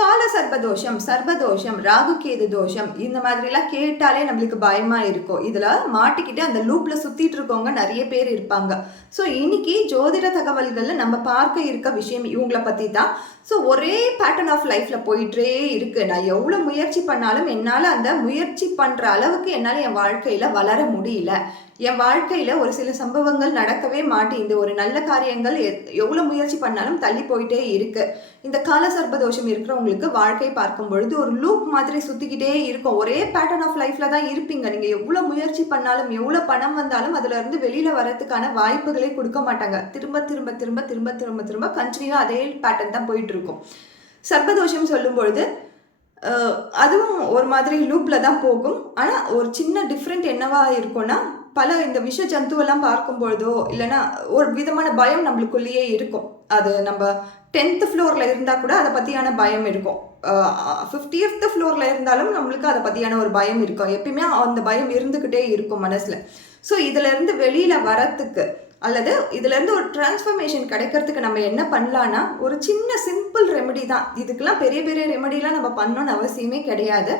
கால சர்பதோஷம், சர்பதோஷம், ராகு கேது தோஷம் இந்த மாதிரிலாம் கேட்டாலே நம்மளுக்கு பயமா இருக்கும். இதுல மாட்டிக்கிட்டு அந்த லூப்ல சுத்திட்டு இருக்கவங்க நிறைய பேர் இருப்பாங்க. ஸோ இன்னைக்கு ஜோதிட தகவல்கள்ல நம்ம பார்க்க இருக்க விஷயம் இவங்களை பத்தி தான். ஸோ ஒரே பேட்டர்ன் ஆஃப் லைஃப்ல போயிட்டே இருக்கு. நான் எவ்வளவு முயற்சி பண்ணாலும் என்னால அந்த முயற்சி பண்ற அளவுக்கு என்னால என் வாழ்க்கையில வளர முடியல. என் வாழ்க்கையில ஒரு சில சம்பவங்கள் நடக்கவே மாட்டேங்குது. ஒரு நல்ல காரியங்கள் எவ்வளவு முயற்சி பண்ணாலும் தள்ளி போயிட்டே இருக்கு. இந்த கால சர்பதோஷம் இருக்கிறவங்களுக்கு வாழ்க்கை பார்க்கும் பொழுது ஒரு லூப் மாதிரி சுத்திக்கிட்டே இருக்கும். ஒரே பேட்டர்ன் ஆஃப் லைஃப்ல தான் இருப்பீங்க. நீங்க எவ்வளவு முயற்சி பண்ணாலும் எவ்வளவு பணம் வந்தாலும் அதுல இருந்து வெளியில வரதுக்கான வாய்ப்புகளே கொடுக்க மாட்டாங்க. திரும்ப திரும்ப திரும்ப திரும்ப திரும்ப திரும்ப கண்டினியூ அதே பேட்டர்ன் தான் போயிட்டு இருக்கும். சர்பதோஷம் சொல்லும் பொழுது அதுவும் ஒரு மாதிரி லூப்ல தான் போகும். ஆனா ஒரு சின்ன டிஃப்ரெண்ட் என்னவா இருக்கும்னா, பல இந்த விஷ ஜந்துவெல்லாம் பார்க்கும் பொழுதோ இல்லைன்னா ஒரு விதமான பயம் நம்மளுக்குள்ளேயே இருக்கும். அது நம்ம 10th ஃப்ளோர்ல இருந்தா கூட அதை பத்தியான பயம் இருக்கும். 50th ஃப்ளோர்ல இருந்தாலும் நம்மளுக்கு அதை பத்தியான ஒரு பயம் இருக்கும். எப்பயுமே அந்த பயம் இருந்துகிட்டே இருக்கும் மனசுல. ஸோ இதுல இருந்து வெளியில வரத்துக்கு அல்லது இதுல இருந்து ஒரு டிரான்ஸ்ஃபர்மேஷன் கிடைக்கிறதுக்கு நம்ம என்ன பண்ணலாம்னா, ஒரு சின்ன சிம்பிள் ரெமெடி தான். இதுக்கெல்லாம் பெரிய பெரிய ரெமெடிலாம் நம்ம பண்ணணும்னு அவசியமே கிடையாது.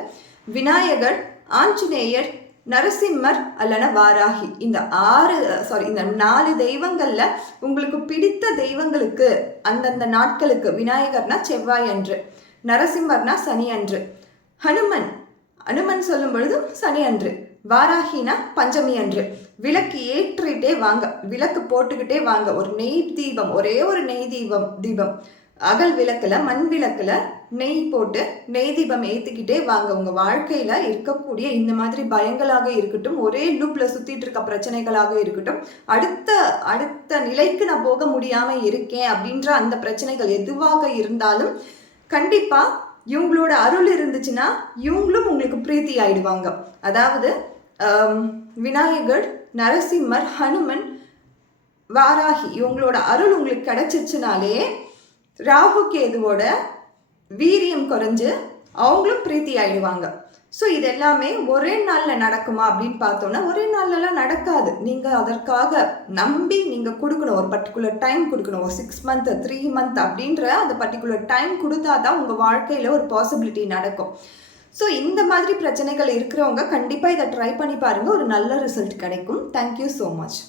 விநாயகர், ஆஞ்சநேயர், நரசிம்மர் அல்லனா வாராகி, இந்த 4 தெய்வங்கள்ல உங்களுக்கு பிடித்த தெய்வங்களுக்கு அந்தந்த நாட்களுக்கு, விநாயகர்னா செவ்வாய் அன்று, நரசிம்மர்னா சனி அன்று, ஹனுமன் சொல்லும் பொழுதும் சனி அன்று, வாராகினா பஞ்சமி அன்று விளக்கு ஏற்றிட்டே வாங்க, விளக்கு போட்டுக்கிட்டே வாங்க. ஒரு நெய் தீபம், ஒரே ஒரு நெய் தீபம் அகல் விளக்குல, மண் விளக்குல நெய் போட்டு நெய் தீபம் ஏற்றிக்கிட்டே வாங்க. உங்க வாழ்க்கையில இருக்கக்கூடிய இந்த மாதிரி பயங்களாக இருக்கட்டும், ஒரே லூப்ல சுத்திட்டு இருக்க பிரச்சனைகளாக இருக்கட்டும், அடுத்த நிலைக்கு நான் போக முடியாம இருக்கேன் அப்படின்ற அந்த பிரச்சனைகள் எதுவாக இருந்தாலும் கண்டிப்பா இவங்களோட அருள் இருந்துச்சுன்னா இவங்களும் உங்களுக்கு பிரீத்தி ஆயிடுவாங்க. அதாவது விநாயகர், நரசிம்மர், ஹனுமன், வாராகி இவங்களோட அருள் உங்களுக்கு கிடைச்சிச்சுனாலே ராகு கேதுவோட வீரியம் குறைஞ்சு அவங்களும் பிரீத்தி ஆயிடுவாங்க. ஸோ இது எல்லாமே ஒரே நாளில் நடக்குமா அப்படின்னு பார்த்தோன்னா ஒரே நாள்லலாம் நடக்காது. நீங்கள் அதற்காக நம்பி நீங்கள் கொடுக்கணும். ஒரு பர்டிகுலர் டைம் கொடுக்கணும். ஒரு 6 month 3 month அப்படின்ற அந்த பர்டிகுலர் டைம் கொடுத்தா தான் உங்கள் வாழ்க்கையில் ஒரு பாசிபிலிட்டி நடக்கும். ஸோ இந்த மாதிரி பிரச்சனைகள் இருக்கிறவங்க கண்டிப்பாக இதை ட்ரை பண்ணி பாருங்கள். ஒரு நல்ல ரிசல்ட் கிடைக்கும். Thank you so much.